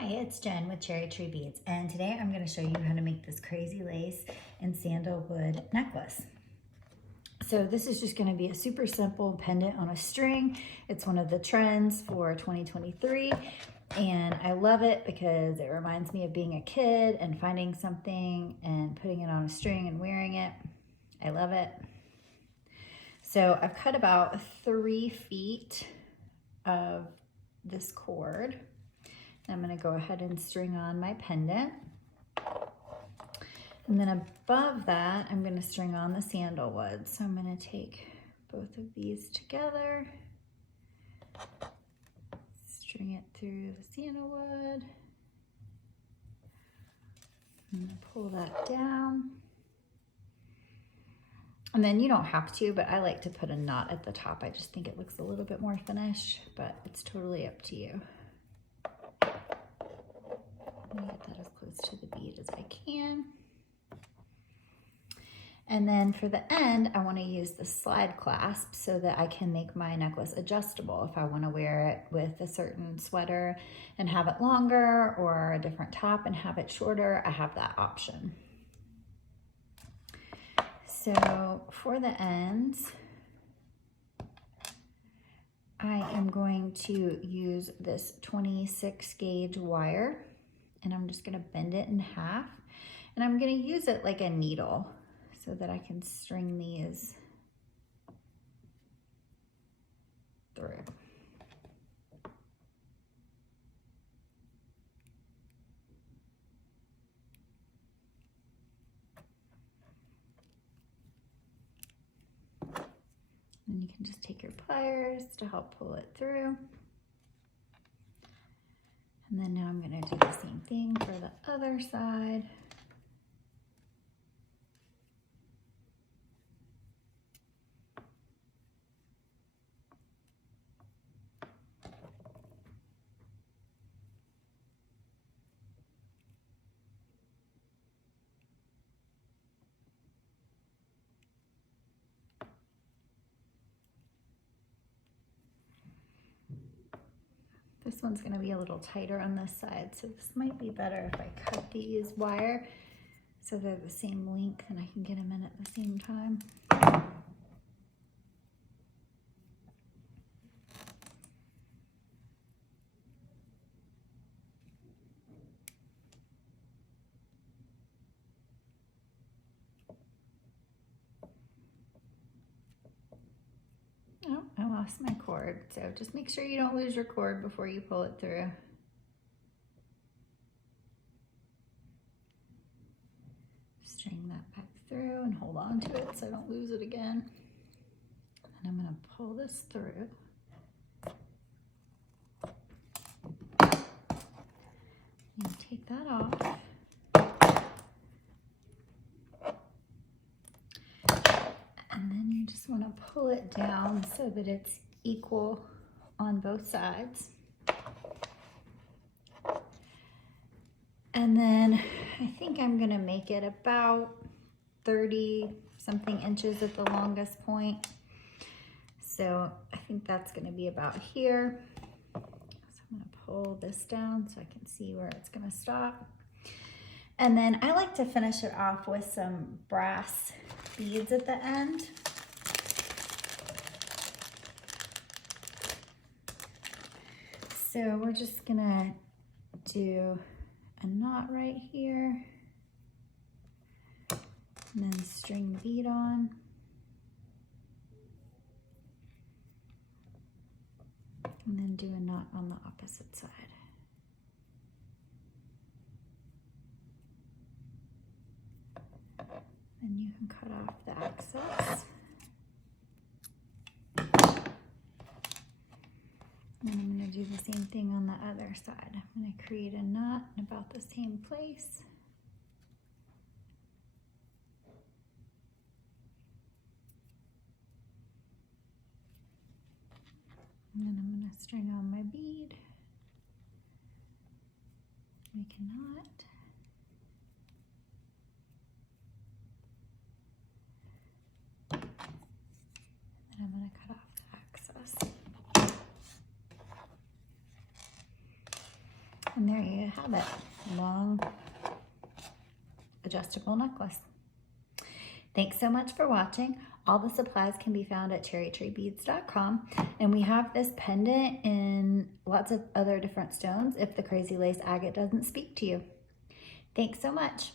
Hi, it's Jen with Cherry Tree Beads, and today I'm going to show you how to make this crazy lace and sandalwood necklace. So this is just going to be a super simple pendant on a string. It's one of the trends for 2023, and I love it because it reminds me of being a kid and finding something and putting it on a string and wearing it. I love it. So I've cut about 3 feet of this cord. I'm going to go ahead and string on my pendant. And then above that, I'm going to string on the sandalwood. So I'm going to take both of these together, string it through the sandalwood, and pull that down. And then you don't have to, but I like to put a knot at the top. I just think it looks a little bit more finished, but it's totally up to you. Let me get that as close to the bead as I can. And then for the end, I want to use the slide clasp so that I can make my necklace adjustable. If I want to wear it with a certain sweater and have it longer, or a different top and have it shorter, I have that option. So for the ends, I am going to use this 26 gauge wire, and I'm just going to bend it in half, and I'm going to use it like a needle so that I can string these through. And you can just take your pliers to help pull it through. And then now I'm going to do the same thing for the other side. This one's going to be a little tighter on this side, so this might be better if I cut these wire so they're the same length and I can get them in at the same time. Oh, I lost my cord, so just make sure you don't lose your cord before you pull it through. String that back through and hold on to it so I don't lose it again. And I'm going to pull this through. And take that off. And then you just want to pull it down so that it's equal on both sides. And then I think I'm going to make it about 30 something inches at the longest point. So I think that's going to be about here. So I'm going to pull this down so I can see where it's going to stop. And then I like to finish it off with some brass beads at the end. So we're just gonna do a knot right here, and then string the bead on. And then do a knot on the opposite side. Then you can cut off the excess. And I'm going to do the same thing on the other side. I'm going to create a knot in about the same place. And then I'm going to string on my bead, make a knot. And I'm going to cut off the excess. And there you have it, long adjustable necklace. Thanks so much for watching. All the supplies can be found at cherrytreebeads.com, and we have this pendant in lots of other different stones if the crazy lace agate doesn't speak to you. Thanks so much.